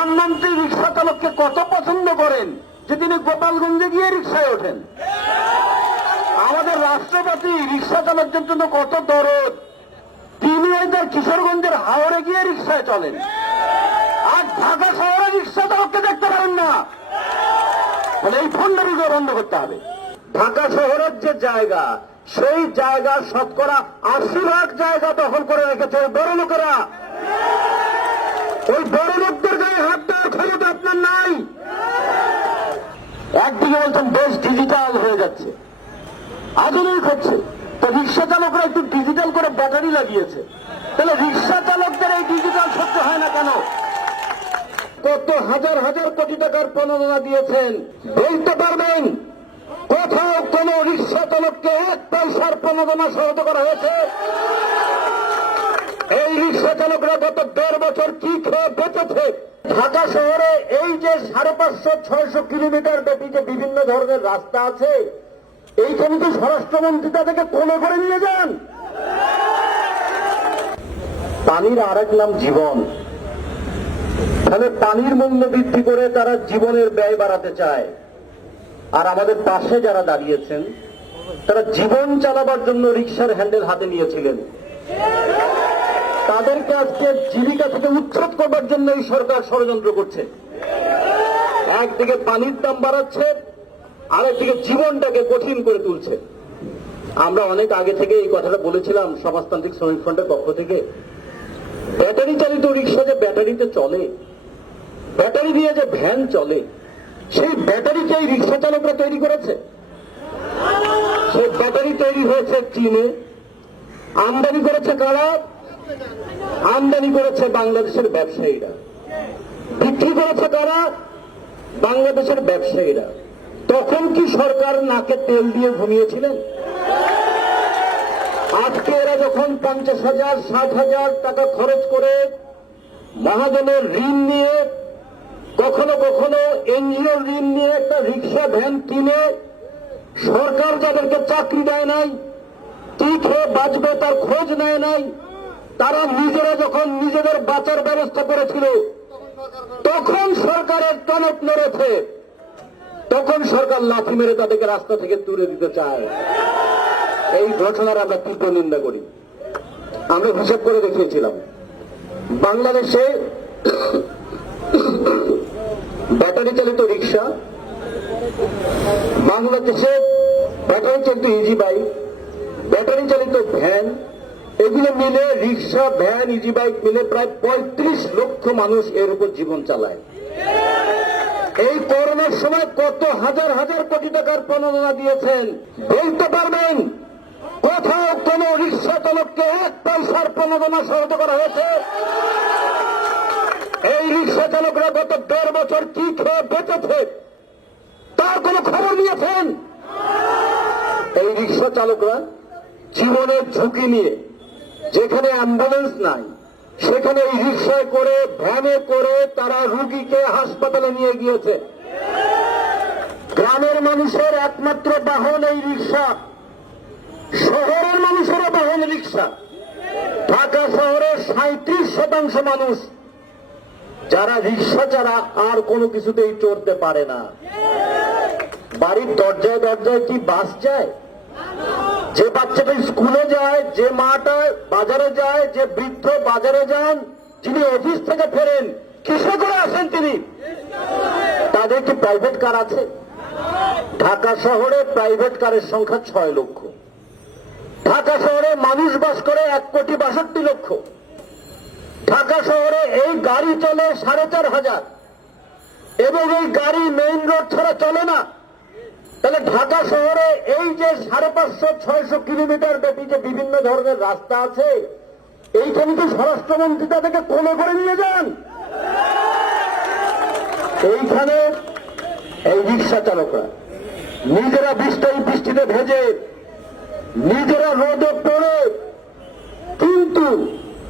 প্রধানমন্ত্রী রিক্সা চালককে কত পছন্দ করেন যে তিনি গোপালগঞ্জে গিয়ে রিক্সায় ওঠেন। আমাদের রাষ্ট্রপতি রিক্সা চালকদের জন্য কত দরদ, তিনি তার কিশোরগঞ্জের হাওড়ে গিয়ে রিক্সায় চলেন, আর ঢাকা শহরে রিক্সা চালককে দেখতে পারেন না। ফলে এই ফন্ডারিকে বন্ধ করতে হবে। ঢাকা শহরের যে জায়গা, সেই জায়গা শতকরা ৮০ ভাগ জায়গা দখল করে রেখেছে ওই বড় লোকেরা। ওই বড় লোকদের গায়ে হাত দেওয়ার ক্ষমতা আপনার নাই। একদিকে বলছেন দেশ ডিজিটাল হয়ে যাচ্ছে, আধুনিক হচ্ছে, তো রিক্সা চালকরা একটু ডিজিটাল করে ব্যাটারি লাগিয়েছে, তাহলে রিক্সা চালকদের এই ডিজিটাল সহ্য হয় না কেন? কত হাজার হাজার কোটি টাকার প্রণোদনা দিয়েছেন, বলতে পারবেন কোথাও কোন রিক্সা চালককে ১ পয়সার প্রণোদনা সহজ করা হয়েছে? এই রিক্সা চালকরা গত ১.৫ বছর কি খেয়ে বেঁচেছে? ঢাকা শহরে এই যে ৫৫০-৬০০ কিলোমিটার ব্যাপী যে বিভিন্ন ধরনের রাস্তা আছে, এইখানে কি স্বরাষ্ট্রমন্ত্রী তাদেরকে কোলে করে নিয়ে যান? পানির আরেক নাম জীবন। তাহলে পানির মূল্য বৃদ্ধি করে তারা জীবনের ব্যয় বাড়াতে চায়, আর আমাদের পাশে যারা দাঁড়িয়েছেন তারা জীবন চালাবার জন্য রিক্সার হ্যান্ডেল হাতে নিয়েছিলেন। তাদেরকে আজকে জীবিকা থেকে উচ্ছেদ করবার জন্য এই সরকার ষড়যন্ত্র করছে। একদিকে পানির দাম বাড়াচ্ছে, আরেকদিকে জীবনটাকে কঠিন করে তুলছে। আমরা অনেক আগে থেকে এই কথাটা বলেছিলাম সমাজতান্ত্রিক শ্রমিক ফ্রন্টের পক্ষ থেকে, ব্যাটারি চালিত রিক্সা যে ব্যাটারিতে চলে, ব্যাটারি দিয়ে যে ভ্যান চলে, সেই ব্যাটারিকে এই রিক্সা চালকরা তৈরি করেছে। সেই ব্যাটারি তৈরি হয়েছে চীনে। আমদানি করেছে কারা? আমদানি করেছে বাংলাদেশের ব্যবসায়ীরা। বিক্রি করেছে কারা? বাংলাদেশের ব্যবসায়ীরা। তখন কি সরকার নাকে তেল দিয়ে ঘুমিয়েছিলেন? আজকে এরা যখন ৫০,০০০, ৬০,০০০ টাকা খরচ করে মহাজনের ঋণ নিয়ে, কখনো কখনো এনজিও ঋণ নিয়ে একটা রিক্সা ভ্যান কিনে, সরকার যাদেরকে চাকরি দেয় নাই, কি খেয়ে বাঁচবে তার খোঁজ নেয় নাই, তারা নিজেরা যখন নিজেদের বাঁচার ব্যবস্থা করেছিল, তখন সরকারের টনক নড়েছে, তখন সরকার লাথি মেরে তাদেরকে রাস্তা থেকে তুলে দিতে চায়। এই ঘটনার আমরা তীব্র নিন্দা করি। আমরা হিসাব করে দেখিয়েছিলাম, বাংলাদেশে ব্যাটারি চালিত রিক্সা, বাংলাদেশে ব্যাটারি চালিত ইজি বাইক, ব্যাটারি চালিত ভ্যান, এগুলো মিলে রিক্সা, ভ্যান, ইজি বাইক মিলে প্রায় ৩৫ লক্ষ মানুষ এর উপর জীবন চালায়। এই করোনার সময় কত হাজার হাজার কোটি টাকার প্রণোদনা দিয়েছেন? বলতে পারবেন কোথাও কোন রিক্সা চালককে ১ পয়সার প্রণোদনা সহজ করা হয়েছে? এই রিক্সা চালকরা গত ১.৫ বছর কি খেয়ে বেঁচেছে তার কোন খবর নিয়েছেন? এই রিক্সা চালকরা জীবনের ঝুঁকি নিয়ে, যেখানে অ্যাম্বুলেন্স নাই সেখানে এই রিক্সায় করে, ভ্যানে করে তারা রুগীকে হাসপাতালে নিয়ে গিয়েছে। গ্রামের মানুষের একমাত্র বাহন এই রিক্সা, শহরের মানুষেরও বাহন রিক্সা। ঢাকা শহরের ৩৭% মানুষ যারা রিক্সা ছাড়া আর কোনো কিছুতেই চড়তে পারে না। বাড়ির দরজায় দরজায় কি বাস যায়? যে বাচ্চাটা স্কুলে যায়, যে মাটা বাজারে যায়, যে বৃদ্ধ বাজারে যান, যিনি অফিস থেকে ফেরেন, কিসে করে আসেন তিনি? তাদের কি প্রাইভেট কার আছে? ঢাকা শহরে প্রাইভেট কারের সংখ্যা ৬ লক্ষ। ঢাকা শহরে মানুষ বাস করে ১,৬২,০০,০০০। ঢাকা শহরে এই গাড়ি চলে ৪,৫০০ এবং এই গাড়ি মেইন রোড ছাড়া চলে না। তাহলে ঢাকা শহরে এই যে ৫৫০-৬০০ কিলোমিটার ব্যাপী যে বিভিন্ন ধরনের রাস্তা আছে, এইখানে কি স্বরাষ্ট্রমন্ত্রী তাদেরকে কোলে করে নিয়ে যান? এইখানে এই রিক্সা চালকরা নিজেরা বৃষ্টিতে ভেজে, নিজেরা রোদে পড়ে, কিন্তু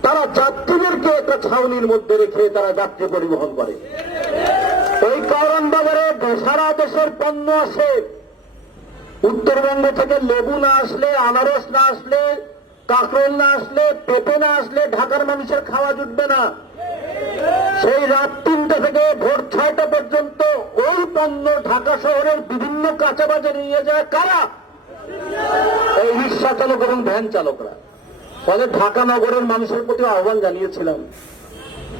তারা যাত্রীদেরকে একটা ছাউনির মধ্যে রেখে তারা যাত্রী পরিবহন করে। এই কারণ বাজারে সারা দেশের পণ্য আসে। উত্তরবঙ্গ থেকে লেবু না আসলে, আনারস না আসলে, কাঁকরোল না আসলে, পেঁপে না আসলে ঢাকার মানুষের খাওয়া জুটবে না। সেই রাত 3টা থেকে ভোর 6টা পর্যন্ত ওই পণ্য ঢাকা শহরের বিভিন্ন কাঁচা বাজারে নিয়ে যায় কারা? এই রিক্সা চালক এবং ভ্যান চালকরা। ফলে ঢাকা নগরের মানুষের প্রতি আহ্বান জানিয়েছিলাম,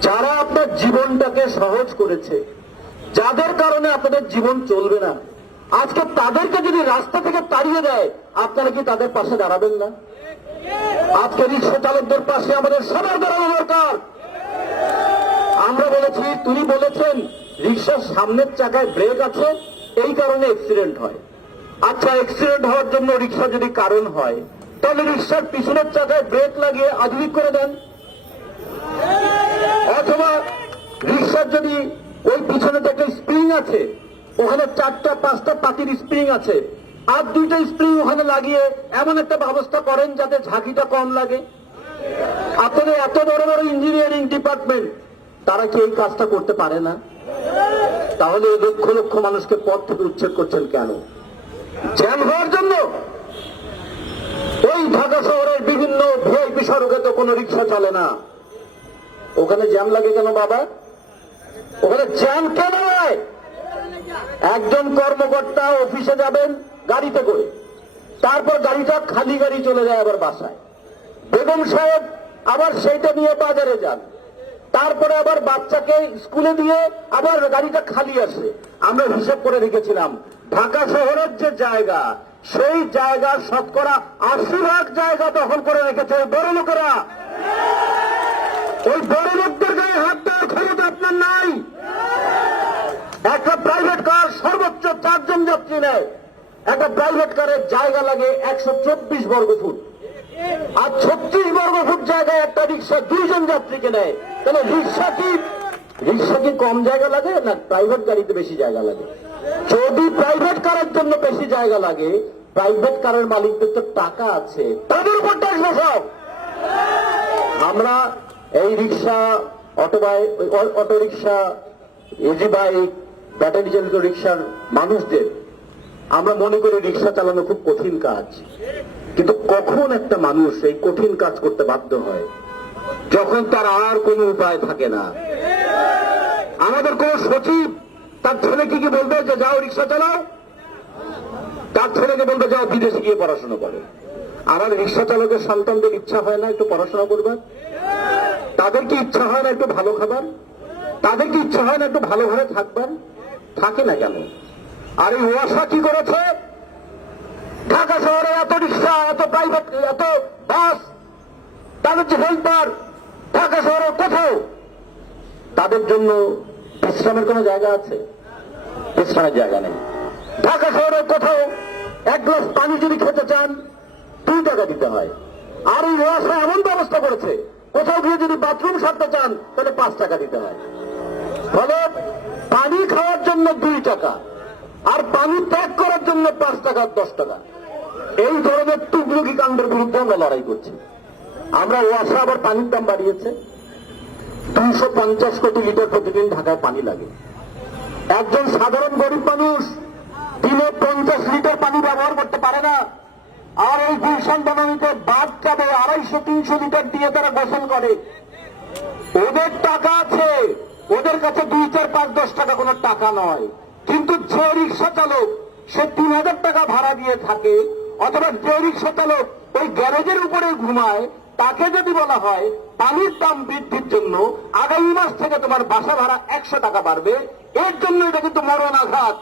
যারা আপনার জীবনটাকে সহজ করেছে, যাদের কারণে আপনাদের জীবন চলবে না, আজকে তাদেরকে যদি রাস্তা থেকে তাড়িয়ে দেয়, আপনারা কি তাদের পাশে দাঁড়াবেন না? আজকে রিক্সা চালকদের পাশে আমাদের সবার দাঁড়ানো দরকার। আমরা বলেছি, তিনি বলেছেন রিক্সার সামনের চাকায় ব্রেক আছে, এই কারণে অ্যাক্সিডেন্ট হয়। আচ্ছা, অ্যাক্সিডেন্ট হওয়ার জন্য রিক্সা যদি কারণ হয়, তাহলে রিক্সার পিছনের চাকায় ব্রেক লাগিয়ে আধুনিক করে দেন। অথবা রিক্সার যদি ওই পিছনে একটা স্প্রিং আছে, ওখানে 4টা 5টা পাতির স্প্রিং আছে, আর 2টা স্প্রিং ওখানে লাগিয়ে এমন একটা ব্যবস্থা করেন যাতে ঝাঁকিটা কম লাগে। আপনাদের এত বড় বড় ইঞ্জিনিয়ারিং ডিপার্টমেন্ট, তারা কি এই কাজটা করতে পারে না? তাহলে লক্ষ লক্ষ মানুষকে পথ থেকে উচ্ছেদ করছেন কেন? জ্যাম হওয়ার জন্য? এই ঢাকা শহরের বিভিন্ন ভিআইপি সড়কে তো কোনো রিক্সা চলে না, ওখানে জ্যাম লাগে কেন বাবা? ওখানে জ্যাম কেন হয়? একজন কর্মকর্তা অফিসে যাবেন গাড়িতে করে, তারপর গাড়িটা খালি গাড়ি চলে যায় আবার বাসায়। বেগম সাহেব আবার সেইটা নিয়ে বাজারে যান, তারপরে আবার বাচ্চাকে স্কুলে দিয়ে আবার গাড়িটা খালি আসে। আমরা হিসাব করে রেখেছিলাম, ঢাকা শহরের যে জায়গা, সেই জায়গার শতকরা 80% জায়গা দখল করে রেখেছে বড় লোকেরা। ওই বড় লোকদের গায়ে হাত দেওয়ার ক্ষমতা আপনার নাই। একটা প্রাইভেট কার সর্বোচ্চ 4 জন যাত্রী নেয়, একটা প্রাইভেট কারের জায়গা লাগে 124 বর্গ ফুট, আর 36 বর্গ ফুট জায়গায় একটা রিক্সা 2 জন যাত্রীকে নেয়। তাহলে রিক্সা কি কম জায়গা লাগে না প্রাইভেট গাড়িতে বেশি জায়গা লাগে? যদি প্রাইভেট কারের জন্য বেশি জায়গা লাগে, প্রাইভেট কারের মালিকদের তো টাকা আছে, তাদের উপর ট্যাক্স বসাও। আমরা এই rickshaw, auto rickshaw, easy bike, battery চালিত রিক্সার মানুষদের আমরা মনে করি রিক্সা চালানো খুব কঠিন কাজ। কিন্তু কখন একটা মানুষ এই কঠিন কাজ করতে বাধ্য হয়? যখন তার আর কোনো উপায় থাকে না। আমাদের কোন সচিব তার ছেলেকে কি বলবে যে যাও রিক্সা চালাও? তার ছেলেকে বলবে যাও বিদেশে গিয়ে পড়াশোনা করো। আমার রিক্সা চালকের সন্তানদের ইচ্ছা হয় না একটু পড়াশোনা করবার? তাদের কি ইচ্ছা হয় না একটু ভালো খাবার? তাদের কি ইচ্ছা হয় না একটু ভালো ঘরে থাকবার? থাকে না কেন? আর এই ওয়াসা কি করেছে? ঢাকা শহরে এত রিক্সা, এত প্রাইভেট, এত বাস, তাদের যে হেল্পার, ঢাকা শহরে কোথাও তাদের জন্য বিশ্রামের কোন জায়গা আছে? বিশ্রামের জায়গা নেই। ঢাকা শহরে কোথাও 1 গ্লাস পানি যদি খেতে চান 2 টাকা দিতে হয়। আর এই ওয়াসা এমন ব্যবস্থা করেছে, কোথাও গিয়ে যদি বাথরুম সারতে চান তাহলে 5 টাকা দিতে হয়। ফলে পানি খাওয়ার জন্য 2 টাকা, আর পানি ত্যাগ করার জন্য 5 টাকা 10 টাকা। এই ধরনের টুকরুকি কাণ্ডের বিরুদ্ধে আমরা লড়াই করছি। আমরা ওয়াসা আবার পানির দাম বাড়িয়েছে। 250 কোটি লিটার প্রতিদিন ঢাকায় পানি লাগে। একজন সাধারণ গরিব মানুষ দিনে 50 লিটার পানি ব্যবহার করতে পারে না। আর এই গুলশান বনানীতে বাচ্চাদের 250-300 লিটার দিয়ে তারা গোসল করে। ওদের টাকা আছে, ওদের কাছে 2, 4, 5, 10 টাকা কোনো টাকা নয়। কিন্তু যে রিক্সা চালক সে 3000 টাকা ভাড়া দিয়ে থাকে, অথবা যে রিক্সা চালক ওই গ্যারেজের উপরে ঘুমায়, তাকে যদি বলা হয় পানির দাম বৃদ্ধির জন্য আগামী মাস থেকে তোমার বাসা ভাড়া 100 টাকা বাড়বে, এর জন্য এটা কিন্তু মরণ আঘাত।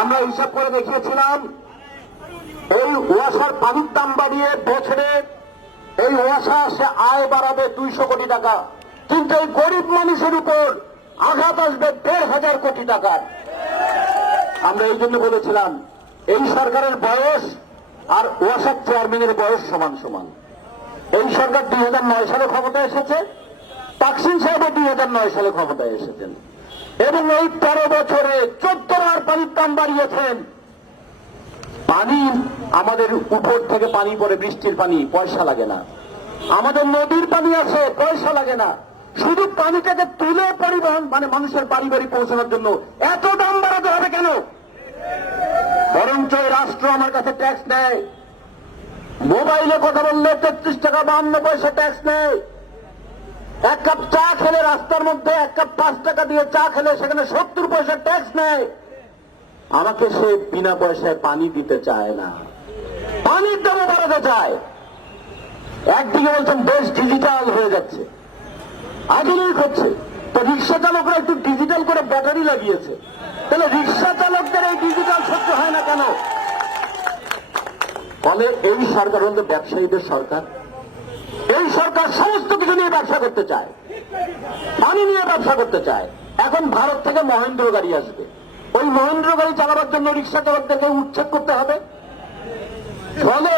আমরা হিসাব করে দেখিয়েছিলাম, এই ওয়াসার পানির দাম বাড়িয়ে বছরে এই ওয়াসা সে আয় বাড়াবে 200 কোটি টাকা, কিন্তু এই গরিব মানুষের উপর আঘাত আসবে 1,500 কোটি টাকার। আমরা এই জন্য বলেছিলাম এই সরকারের বয়স আর ওয়াসার চেয়ারম্যানের বয়স সমান সমান। এই সরকার 2009 সালে ক্ষমতায় এসেছে, তাকসিম সাহেব 2009 সালে ক্ষমতায় এসেছেন, এবং এই 13 বছরে 14 বার পানির দাম বাড়িয়েছেন। পানি, আমাদের উপর থেকে পানি পড়ে, বৃষ্টির পানি, পয়সা লাগে না। আমাদের নদীর পানি আছে, পয়সা লাগে না। শুধু পানিটাকে তুলে পরিবহন মানে মানুষের বাড়ি বাড়ি পৌঁছানোর জন্য এত দাম বাড়াতে হবে কেন? বরঞ্চ রাষ্ট্র আমার কাছে ট্যাক্স নেয়। মোবাইলে কথা বললে 33 টাকা 52 পয়সা ট্যাক্স নেয়। এক কাপ চা খেলে রাস্তার মধ্যে 1 কাপ 5 টাকা দিয়ে চা খেলে সেখানে 70 পয়সা ট্যাক্স নেয়, আমাকে সে বিনা পয়সায় পানি দিতে চায় না, পানির দামও বাড়াতে চায়। একদিকে বলছেন দেশ ডিজিটাল হয়ে যাচ্ছে, আধুনিক হচ্ছে, তো রিক্সা চালকরা একটু ডিজিটাল করে ব্যাটারি লাগিয়েছে, তাহলে রিক্সা চালকদের এই ডিজিটাল সহ্য হয় না কেন? ফলে এই সরকার হল ব্যবসায়ীদের সরকার। এই সরকার সমস্ত কিছু নিয়ে ব্যবসা করতে চায়, পানি নিয়ে ব্যবসা করতে চায়। এখন ভারত থেকে মহেন্দ্র গাড়ি আসবে, ওই মহেন্দ্র গাড়ি চালাবার জন্য রিক্সা চালকদেরকে উচ্ছেদ করতে হবে। ফলে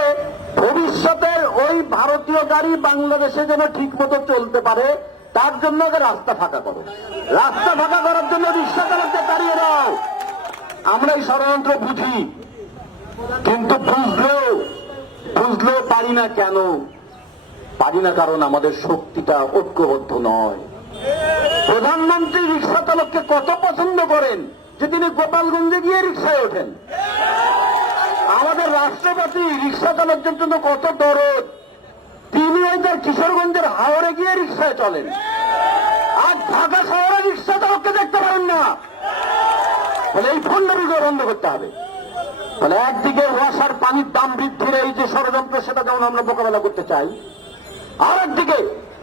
ভবিষ্যতের ওই ভারতীয় গাড়ি বাংলাদেশে যেন ঠিক মতো চলতে পারে তার জন্য আগে রাস্তা ফাঁকা করো, রাস্তা ফাঁকা করার জন্য রিক্সা চালকদের দাঁড়িয়ে দাও। আমরা এই ষড়যন্ত্র বুঝি, কিন্তু বুঝলেও পারি না। কেন পারি না? কারণ আমাদের শক্তিটা ঐক্যবদ্ধ নয়। প্রধানমন্ত্রী রিক্সা চালককে কত পছন্দ করেন যে তিনি গোপালগঞ্জে গিয়ে রিক্সায় ওঠেন। আমাদের রাষ্ট্রপতি রিক্সা চালকদের জন্য কত দরদ, তিনি ওই তার কিশোরগঞ্জের হাওড়ে গিয়ে রিক্সায় চলেন, আর ঢাকা শহরে রিক্সা চালককে দেখতে পারেন না। ফলে এই ফন্ডারিকে বন্ধ করতে হবে। ফলে একদিকে ওয়াসার পানির দাম বৃদ্ধির এই যে ষড়যন্ত্র, সেটা যেমন আমরা মোকাবেলা করতে চাই, আর একদিকে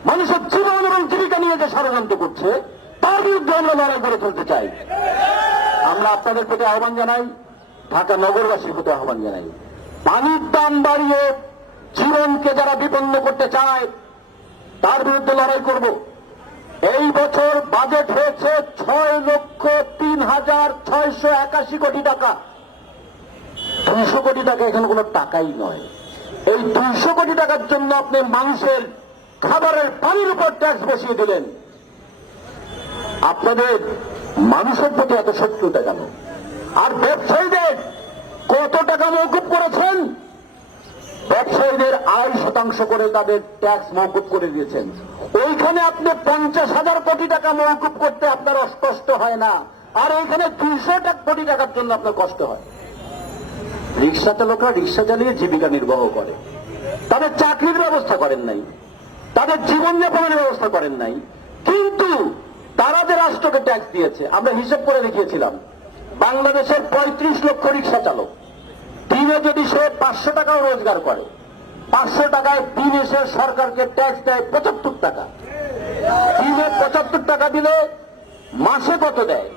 মানুষের জীবন এবং জীবিকা নিয়ে যে ষড়যন্ত্র করছে তার বিরুদ্ধে আমরা লড়াই করে চলতে চাই। আমরা আপনাদের প্রতি আহ্বান জানাই, ঢাকা নগরবাসীর প্রতি আহ্বান জানাই, পানির দাম বাড়িয়ে জীবনকে যারা বিপন্ন করতে চায় তার বিরুদ্ধে লড়াই করব। এই বছর বাজেট হয়েছে 6,03,681 কোটি টাকা। 200 কোটি টাকা এখানে কোনো টাকাই নয়। এই 200 কোটি টাকার জন্য আপনি মানুষের খাবারের পানির উপর ট্যাক্স বসিয়ে দিলেন। আপনাদের মানুষের প্রতি এত শত্রুতা কেন? আর ব্যবসায়ীদের কত টাকা মওকুফ করেছেন? ব্যবসায়ীদের 2.5% করে তাদের ট্যাক্স মওকুফ করে দিয়েছেন। ওইখানে আপনি 50,000 কোটি টাকা মওকুফ করতে আপনার কষ্ট হয় না, আর ওইখানে 200 কোটি টাকার জন্য আপনার কষ্ট হয়। রিক্সা চালকরা রিক্সা চালিয়ে জীবিকা নির্বাহ করে, তাদের চাকরির ব্যবস্থা করেন নাই, তাদের জীবনযাপনের ব্যবস্থা করেন নাই, কিন্তু তারা যে রাষ্ট্রকে ট্যাক্স দিয়েছে আমরা হিসেব করে দেখিয়েছিলাম। বাংলাদেশের 35 লক্ষ রিক্সা চালক, দিনে যদি সে 500 টাকাও রোজগার করে, 500 টাকায় দিনে সে সরকারকে ট্যাক্স দেয় 75 টাকা। দিনে 75 টাকা দিলে মাসে কত দেয়,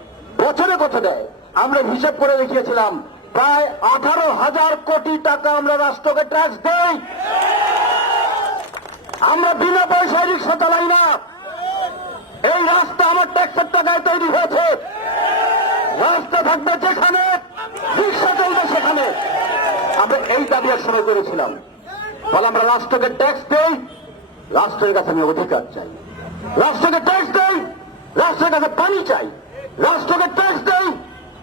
বছরে কত দেয়? আমরা হিসাব করে দেখিয়েছিলাম, প্রায় 18,000 কোটি টাকা আমরা রাষ্ট্রকে ট্যাক্স দেই। আমরা বিনা পয়সায় রিক্সা চালাই না, এই রাস্তা আমার ট্যাক্সের টাকায় তৈরি হয়েছে। রাস্তা থাকবে যেখানে, রিক্সা চলবে সেখানে। আমরা এই দাবি শুরু করেছিলাম। ফলে আমরা রাষ্ট্রকে ট্যাক্স দেই, রাষ্ট্রের কাছে আমি অধিকার চাই। রাষ্ট্রকে ট্যাক্স দেই, রাষ্ট্রের কাছে পানি চাই। রাষ্ট্রকে ট্যাক্স দেই,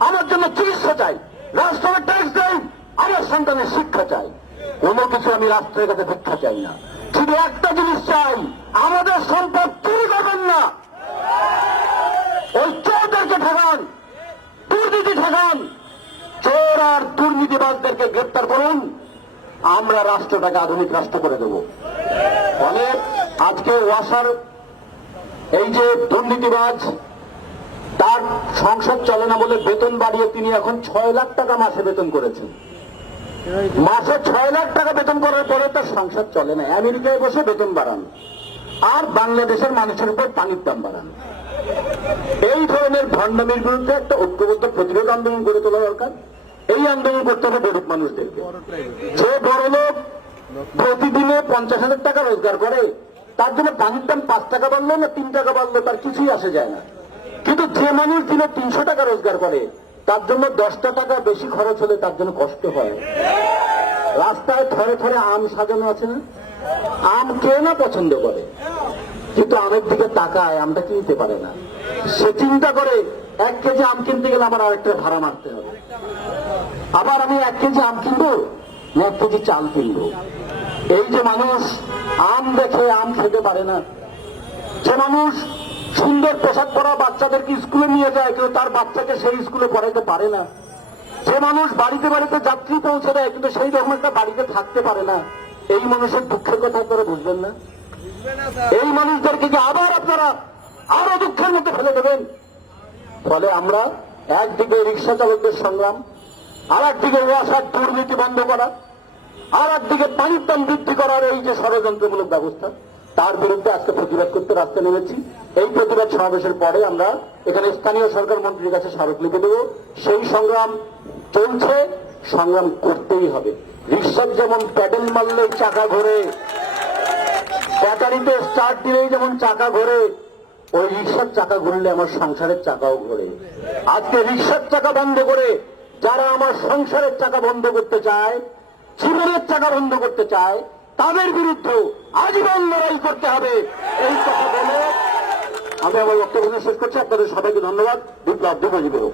আমার জন্য চিকিৎসা চাই। রাষ্ট্রকে ট্যাক্স দেই, আমার সন্তানের শিক্ষা চাই। কোনো কিছু আমি রাষ্ট্রের কাছে ভিক্ষা চাই না। শুধু একটা জিনিস চাই, আমাদের সম্পদ চুরি করবেন না। ওই চোরদেরকে ঠেকান, দুর্নীতি ঠেকান, চোর আর দুর্নীতিবাজদেরকে গ্রেপ্তার করুন। আমরা রাষ্ট্রটাকে আধুনিক রাষ্ট্র করে দেব। ফলে আজকে ওয়াসার এই যে দুর্নীতিবাজ, তার সংসার চলে না বলে বেতন বাড়িয়ে তিনি এখন 6 লাখ টাকা মাসে বেতন করেছেন। মাসে 6 লাখ টাকা বেতন করার পরে তার সংসার চলে না। আমেরিকায় বসে বেতন বাড়ান আর বাংলাদেশের মানুষের উপর পানির দাম বাড়ান। এই ধরনের ভণ্ডামির বিরুদ্ধে একটা ঐক্যবদ্ধ প্রতিরোধ আন্দোলন গড়ে তোলা দরকার। এই আন্দোলন করতে হবে গরিব মানুষদেরকে। যে বড় লোক প্রতিদিনে 50,000 টাকা রোজগার করে, তার জন্য পানির দাম 5 টাকা বাড়লো না 3 টাকা বাড়লো তার কিছুই আসে যায় না। কিন্তু যে মানুষ দিনে 300 টাকা রোজগার করে, তার জন্য 10টা টাকা বেশি খরচ হলে তার জন্য কষ্ট হয়। রাস্তায় থরে থরে আম সাজানো আছে না, আম কে না পছন্দ করে, কিন্তু আমের দিকে তাকায়, আমটা কিনতে পারে না। সে চিন্তা করে 1 কেজি আম কিনতে গেলে আমার আরেকটা ভাড়া মারতে হবে, আবার আমি 1 কেজি আম কিনবো না 1 কেজি চাল কিনবো। এই যে মানুষ আম দেখে আম খেতে পারে না, যে মানুষ সুন্দর পোশাক পরা বাচ্চাদেরকে স্কুলে নিয়ে যায় কিন্তু তার বাচ্চাকে সেই স্কুলে পড়াইতে পারে না, যে মানুষ বাড়িতে বাড়িতে যাত্রী পৌঁছে দেয় কিন্তু সেই রকম একটা বাড়িতে থাকতে পারে না, এই মানুষের দুঃখের কথা আপনারা বুঝবেন না। এই মানুষদেরকে কি আবার আপনারা আরো দুঃখের মধ্যে ফেলে দেবেন? ফলে আমরা একদিকে রিক্সা চালকদের সংগ্রাম, আর একদিকে ওয়াসার দুর্নীতি বন্ধ করা, আর একদিকে পানির দাম বৃদ্ধি করার এই যে ষড়যন্ত্রমূলক ব্যবস্থা, তার বিরুদ্ধে আজকে প্রতিবাদ করতে রাস্তায় নেমেছি। এই প্রতিবাদ সমাবেশের পরে আমরা এখানে স্থানীয় সরকার মন্ত্রীর কাছে স্মারকলিপি দেব। সেই সংগ্রাম চলছে, সংগ্রাম করতেই হবে। রিক্সার যেমন প্যাডেল মারলে চাকা ঘোরে, ব্যাটারিতে স্টার্ট দিলেই যেমন চাকা ঘোরে, ওই রিক্সার চাকা ঘুরলে আমার সংসারের চাকাও ঘোরে। আজকে রিক্সার চাকা বন্ধ করে যারা আমার সংসারের চাকা বন্ধ করতে চায়, জীবনের চাকা বন্ধ করতে চায়, তাদের বিরুদ্ধে আজীবন লড়াই করতে হবে। এই কথা বলে আমি আমার বক্তব্য শেষ করছি। আপনাদের সবাইকে ধন্যবাদ। বিপ্লব দিবস।